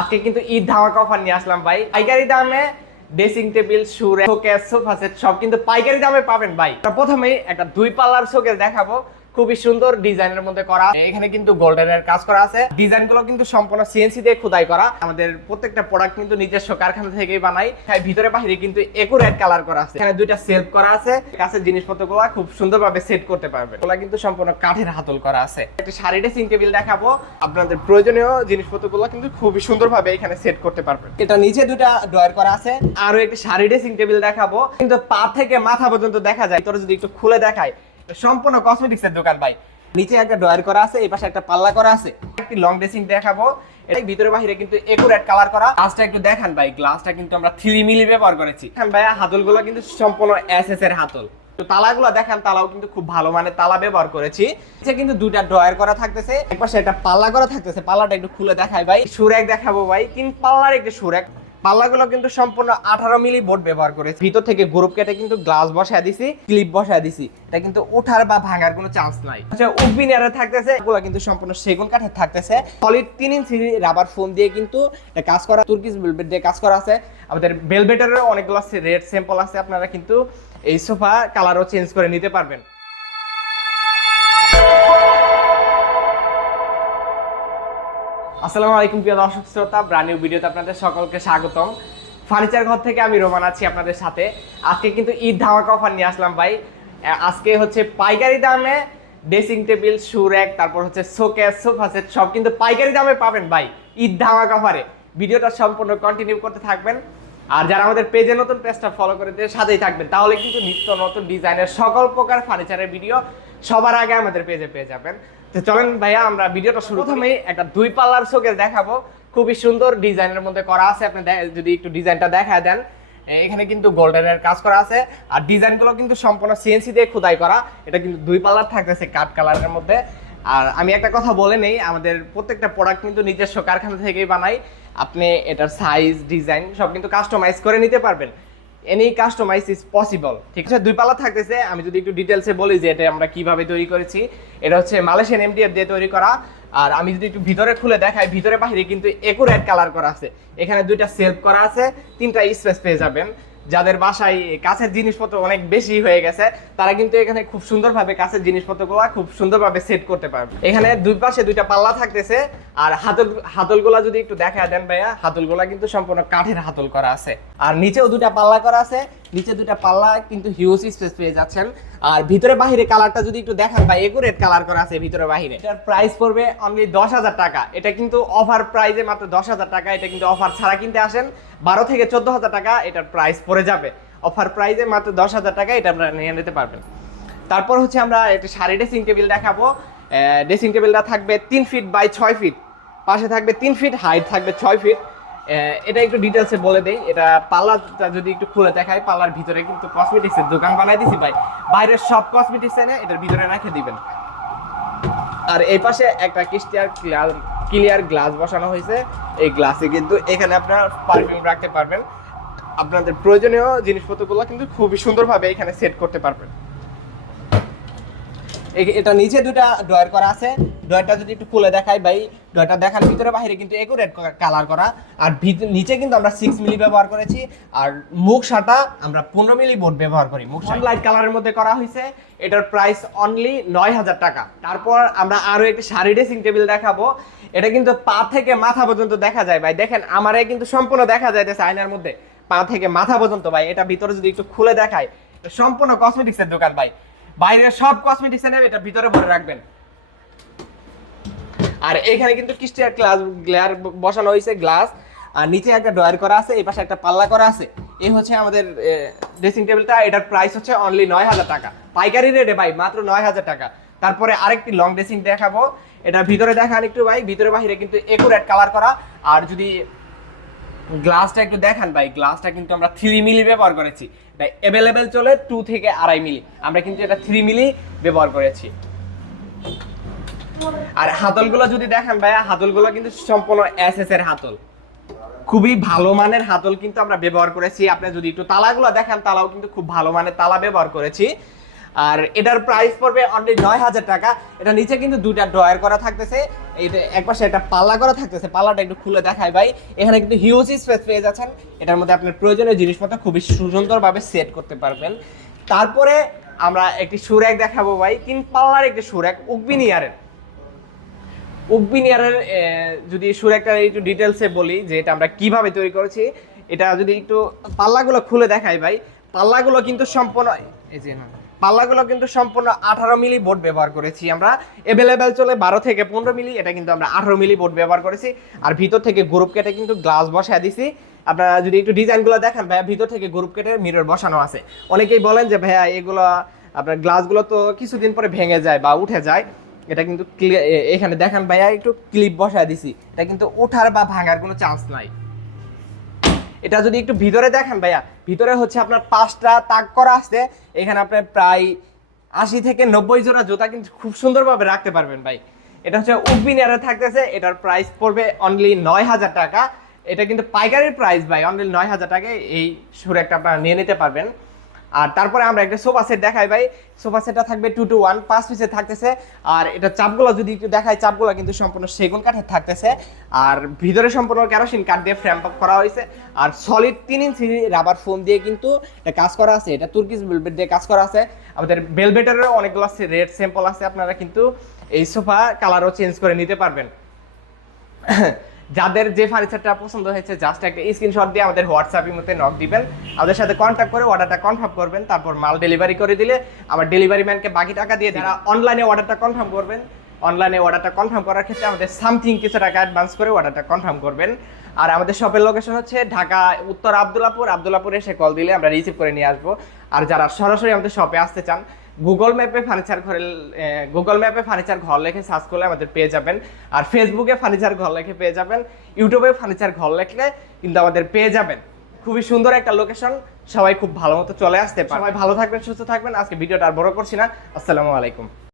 আজকে কিন্তু ঈদ ধামাকা অফার নিয়ে আসলাম ভাই। পাইকারি দামে dressing table, showcase, sofa set সব কিন্তু পাইকারি দামে পাবেন ভাই। প্রথমেই একটা 2 পাল্লার শোকেস দেখাবো, খুবই সুন্দর ডিজাইনের মধ্যে করা। এখানে কিন্তু গোল্ডেনের কাজ করা আছে। ডিজাইনগুলো কিন্তু সম্পূর্ণ সিএনসি দিয়ে খোদাই করা। আমাদের প্রত্যেকটা প্রোডাক্ট কিন্তু নিজস্ব কারখানা থেকেই বানাই। ভিতরে বাহিরে কিন্তু একুরেট কালার করা আছে। এখানে দুইটা সেলফ করা আছে, কাছের জিনিসপত্রগুলো খুব সুন্দরভাবে সেট করতে পারবেন। এগুলো কিন্তু সম্পূর্ণ কাঠের হাতল করা আছে। একটা শাড়ি ড্রেসিং টেবিল দেখাবো, আপনাদের প্রয়োজনীয় জিনিসপত্রগুলো কিন্তু খুবই সুন্দরভাবে এখানে সেট করতে পারবেন। এটা নিচে দুটা ড্রয়ার করা আছে। আরো একটা শাড়ি ড্রেসিং টেবিল দেখাবো, কিন্তু পা থেকে মাথা পর্যন্ত দেখা যায়। তোরা যদি একটু খুলে দেখায়, সম্পূর্ণ কসমেটিক্স এর দোকান ভাই। নিচে একটা ড্রয়ার করা আছে, এই পাশে একটা পাল্লা করা আছে। একটি লং ড্রেসিং দেখাবো, এটা ভিতরে বাহিরে কিন্তু একুরেট কালার করা। গ্লাসটা একটু দেখান ভাই, গ্লাসটা কিন্তু আমরা 3 মিলি ব্যবহার করেছি। দেখেন ভাই, হাতলগুলো কিন্তু সম্পূর্ণ এসএস এর হাতল। তো তালাগুলো দেখেন, তালাও কিন্তু খুব ভালো মানের তালা ব্যবহার করেছি। নিচে কিন্তু দুইটা ড্রয়ার করা থাকতেছে, এক পাশে একটা পাল্লা করা থাকতেছে। পাল্লাটা একটু খুলে দেখাই ভাই। সুরেক দেখাবো ভাই, কিন্তু পাল্লার একটু সুরেক। পাল্লাগুলো কিন্তু সম্পূর্ণ 18 মিলি বোর্ড ব্যবহার করেছি। ভিতর থেকে গ্রুপ কেটে কিন্তু গ্লাস বসায় দিছি, ক্লিপ বসায় দিছি। এটা কিন্তু ওঠার বা ভাঙার কোনো চান্স নাই। আচ্ছা, উডবিনিয়ারে থাকতেছে, এগুলো কিন্তু সম্পূর্ণ সেগুন কাঠের থাকতেছে। সলিড 3 ইঞ্চি রাবার ফোম দিয়ে কিন্তু এটা কাজ করা, তুর্কিশ ভেলভেট দিয়ে কাজ করা আছে। আমাদের ভেলভেটেরও অনেকগুলো রেড স্যাম্পল আছে, আপনারা কিন্তু এই সোফা কালারও চেঞ্জ করে নিতে পারবেন। আসসালামু আলাইকুম প্রিয় দর্শক শ্রোতা, ব্র্যান্ড নিউ ভিডিওতে আপনাদের সকলকে স্বাগতম। ফার্নিচার ঘর থেকে আমি রোমান আছি আপনাদের সাথে। আজকে কিন্তু ঈদ ধামাকা অফার নিয়ে আসলাম ভাই। আজকে হচ্ছে পাইকারি দামে ড্রেসিং টেবিল, র্যাক, তারপর হচ্ছে শোকেস, সোফা সেট সব কিন্তু পাইকারি দামে পাবেন ভাই ঈদ ধামাকা অফারে। ভিডিওটা সম্পূর্ণ কন্টিনিউ করতে থাকবেন। আর যারা আমাদের পেজে নতুন, পেজটা ফলো করে দিয়ে সাথেই থাকবেন, তাহলে কিন্তু নিত্য নতুন ডিজাইনের সকল প্রকার ফার্নিচারের ভিডিও সবার আগে আমাদের পেজে পেয়ে যাবেন। তো চলেন ভাইয়া, আমরা ভিডিওটা শুরু। প্রথমেই একটা 2 পাল্লার শোকেস দেখাবো, খুবই সুন্দর ডিজাইনের মধ্যে করা আছে। আপনি যদি একটু ডিজাইনটা দেখায় দেন, এখানে কিন্তু গোল্ডেনের কাজ করা আছে। আর ডিজাইনগুলো কিন্তু সম্পূর্ণ সিএনসি দিয়ে খোদাই করা। এটা কিন্তু 2 পাল্লার থাকতেছে কাঠ কালারের মধ্যে। আর আমি একটা কথা বলে নেই, আমাদের প্রত্যেকটা প্রোডাক্ট কিন্তু নিজস্ব কারখানা থেকেই বানাই। আপনি এটার সাইজ, ডিজাইন সব কিন্তু কাস্টমাইজ করে নিতে পারবেন। Any customize is possible. ঠিক আছে, 2 পাল্লা থাকতেছে। আমি যদি একটু ডিটেলসে বলি যে এটা আমরা কিভাবে তৈরি করেছি। এটা হচ্ছে মালয়েশিয়ান এমডিএফ দিয়ে তৈরি করা। আর আমি যদি একটু ভিতরে খুলে দেখাই, ভিতরে বাহিরে কিন্তু একুরেট কালার করা আছে। এখানে দুইটা সেলফ করা আছে, 3টা স্পেস পেয়ে যাবেন। যাদের বাসায় কাছের জিনিসপত্র অনেক বেশি হয়ে গেছে, তারা কিন্তু এখানে খুব সুন্দরভাবে কাছের জিনিসপত্রগুলো খুব সুন্দরভাবে সেট করতে পারবে। এখানে দুই পাশে 2টা পাল্লা থাকতেছে। আর হাতলগুলা যদি একটু দেখা দেন ভাইয়া, হাতলগুলা কিন্তু সম্পূর্ণ কাঠের হাতল করা আছে। আর নিচেও 2টা পাল্লা করা আছে, নিচে 2টা পাল্লা কিন্তু হিউজ স্পেস পেয়ে যাচ্ছেন। আর ভিতরে বাহিরে কালারটা যদি একটু দেখান ভাই, একুরেট কালার করা আছে ভিতরে বাহিরে। এটার প্রাইস পড়বে অনলি 10,000 টাকা। এটা কিন্তু অফার প্রাইসে মাত্র 10,000 টাকা। এটা কিন্তু অফার ছাড়া কিনতে আসেন 12 থেকে 14,000 টাকা এটার প্রাইস পড়ে যাবে। অফার প্রাইসে মাত্র 10,000 টাকা এটা আপনারা নিয়ে নিতে পারবেন। তারপর হচ্ছে আমরা একটা শাড়ি ড্রেসিং টেবিল দেখাবো। ড্রেসিং টেবিলটা থাকবে 3 ফিট বাই 6 ফিট, পাশে থাকবে 3 ফিট, হাইট থাকবে 6 ফিট। এটা একটু ডিটেলসে বলে দেই। এটা পাল্লাটা যদি একটু খুলে দেখাই, পাল্লার ভিতরে কিন্তু কসমেটিক্সের দোকান বানাই দিছি ভাই। বাইরের সব কসমেটিক্স এনে এটার ভিতরে রেখে দিবেন। আর এই পাশে একটা ক্লিয়ার গ্লাস বসানো হয়েছে। এই গ্লাসে কিন্তু এখানে আপনার পারফিউম রাখতে পারবেন। আপনাদের প্রয়োজনীয় জিনিসপত্রগুলো কিন্তু খুবই সুন্দরভাবে এখানে সেট করতে পারবেন। এটা নিচে 2টা ড্রয়ার করা আছে। ড্রয়ারটা যদি একটু খুলে দেখাই ভাই, ড্রয়ারটা দেখার ভিতরে বাহিরে কিন্তু একুরেট কালার করা। আর নিচে কিন্তু আমরা 6 মিলি ব্যবহার করেছি। আর মুখ সাটা আমরা 15 মিলি বোর্ড ব্যবহার করি। মুখ লাইট কালারের মধ্যে করা হয়েছে। এটার প্রাইস অনলি 9,000 টাকা। তারপর আমরা আরো একটা শাড়ি ড্রেসিং টেবিল দেখাবো। এটা কিন্তু পা থেকে মাথা পর্যন্ত দেখা যায় ভাই। দেখেন, আমারে কিন্তু সম্পূর্ণ দেখা যাইতেছে আয়নার মধ্যে, পা থেকে মাথা পর্যন্ত ভাই। এটা ভিতরে যদি একটু খুলে দেখাই, সম্পূর্ণ কসমেটিক্সের দোকান ভাই। বাইরের সব কসমেটিক্স এনে এটা ভিতরে ভরে রাখবেন। আর এখানে কিন্তু ক্রিস্টাল গ্লাস বসানো হয়েছে, গ্লাস। আর নিচে একটা ড্রয়ার করা আছে, এই পাশে একটা পাল্লা করা আছে। এই হচ্ছে আমাদের ড্রেসিং টেবিলটা। এটার প্রাইস হচ্ছে অনলি 9,000 টাকা। পাইকারি রেটে ভাই, মাত্র 9,000 টাকা। তারপরে আরেকটি লং ড্রেসিং দেখাবো। এটা ভিতরে দেখান একটু ভাই, ভিতরে বাহিরে কিন্তু একুরেট কালার করা। আর যদি গ্লাসটা একটু দেখান ভাই, গ্লাসটা কিন্তু আমরা 3 মিলি ব্যবহার করেছি। এটা অ্যাভেলেবেল চলে 2 থেকে 2.5 মিলি, আমরা কিন্তু এটা 3 মিলি ব্যবহার করেছি। আর হাতলগুলো যদি দেখেন ভাইয়া, হাতলগুলো কিন্তু সম্পূর্ণ এসএস এর হাতল, খুবই ভালো মানের হাতল কিন্তু আমরা ব্যবহার করেছি। আপনি যদি একটু তালাগুলো দেখেন, তালাও কিন্তু খুব ভালো মানের তালা ব্যবহার করেছি। আর এটার প্রাইস পড়বে অনলি 9,000 টাকা। এটা নিচে কিন্তু দুইটা ড্রয়ার করা থাকতেছে, এই একপাশে একটা পাল্লা করা থাকতেছে, পাল্লাটা একটু খুলে দেখায় ভাই। এখানে কিন্তু হিউজ স্পেস পেয়ে যাচ্ছেন, এটার মধ্যে আপনার প্রয়োজনীয় জিনিসপত্র খুবই সুন্দরভাবে সেট করতে পারবেন। তারপরে আমরা একটি সুরেক দেখাবো ভাই, 3 পাল্লার একটি সুরেক উকবিনিয়ারের। যদি সুরেকটা একটু ডিটেলসে বলি যে এটা আমরা কিভাবে তৈরি করেছি, এটা যদি একটু পাল্লাগুলো খুলে দেখাই ভাই, পাল্লাগুলো কিন্তু সম্পূর্ণ এই যে না, পাল্লাগুলো কিন্তু সম্পূর্ণ 18 মিলি বোর্ড ব্যবহার করেছি আমরা। অ্যাভেলেবেল চলে 12 থেকে 15 মিলি, এটা কিন্তু আমরা 18 মিলি বোর্ড ব্যবহার করেছি। আর ভিতর থেকে গ্রুপ কেটে কিন্তু গ্লাস বসায় দিছি। আপনারা যদি একটু ডিজাইনগুলো দেখেন ভাইয়া, ভিতর থেকে গ্রুপ কেটে মিরর বসানো আছে। অনেকেই বলেন যে ভাইয়া এগুলো আপনার গ্লাসগুলো তো কিছুদিন পরে ভেঙে যায় বা উঠে যায়, এটা কিন্তু এখানে দেখেন ভাইয়া একটু ক্লিপ বসায় দিছি, এটা কিন্তু ওঠার বা ভাঙার কোনো চান্স নাই। এটা যদি একটু ভিতরে দেখেন ভাইয়া, ভিতরে হচ্ছে আপনার 5টা তাক করা আছে, এখানে আপনার প্রায় 80 থেকে 90 জোড়া জুতা কিন্তু খুব সুন্দরভাবে রাখতে পারবেন ভাই। এটা হচ্ছে উকবিনিয়ারে থাকতেছে, এটার প্রাইস পড়বে অনলি 9,000 টাকা। এটা কিন্তু পাইকারির প্রাইস ভাই, অনলি 9,000 টাকায় এই সুরেকটা আপনারা নিয়ে নিতে পারবেন। আর তারপরে আমরা একটা সোফা সেট দেখাই ভাই, সোফা সেটটা থাকবে 2 to 1 5 পিসে থাকতেছে। আর এটা চাপগুলো যদি একটু দেখাই, চাপগুলো কিন্তু সম্পূর্ণ সেগুন কাঠের থাকতেছে, আর ভিতরে সম্পূর্ণ কেরোসিন কাঠ দিয়ে ফ্রেম করা হয়েছে। আর সলিড 3 ইঞ্চি রাবার ফোম দিয়ে কিন্তু এটা কাজ করা আছে, এটা তুর্কিশ ভেলভেট দিয়ে কাজ করা আছে। আমাদের ভেলভেটেরও অনেকগুলো রেড স্যাম্পল আছে, আপনারা কিন্তু এই সোফা কালারও চেঞ্জ করে নিতে পারবেন। যাদের যে ফার্নিচারটা পছন্দ হয়েছে জাস্ট একটা স্ক্রিনশট দিয়ে আমাদের হোয়াটসঅ্যাপের মধ্যে নক দিবেন, আমাদের সাথে কন্ট্যাক্ট করে অর্ডারটা কনফার্ম করবেন, তারপর মাল ডেলিভারি করে দিলে আমার ডেলিভারি ম্যানকে বাকি টাকা দিয়ে যারা অনলাইনে অর্ডারটা কনফার্ম করবেন, অনলাইনে অর্ডারটা কনফার্ম করার ক্ষেত্রে আমাদের সামথিং কিছু টাকা অ্যাডভান্স করে অর্ডারটা কনফার্ম করবেন। আর আমাদের শপের লোকেশন হচ্ছে ঢাকা উত্তর আব্দুল্লাপুরে এসে কল দিলে আমরা রিসিভ করে নিয়ে আসবো। আর যারা সরাসরি আমাদের শপে আসতে চান, গুগল ম্যাপে ফার্নিচার ঘর লিখে সার্চ করলে আমাদের পেয়ে যাবেন। আর ফেসবুকে ফার্নিচার ঘর লিখে পেয়ে যাবেন, ইউটিউবে ফার্নিচার ঘর লিখলে কিন্তু আমাদের পেয়ে যাবেন। খুবই সুন্দর একটা লোকেশন, সবাই খুব ভালো মতো চলে আসতে পারে। সবাই ভালো থাকবেন, সুস্থ থাকবেন। আজকে ভিডিওটা আর বড় করছি না, আসসালামু আলাইকুম।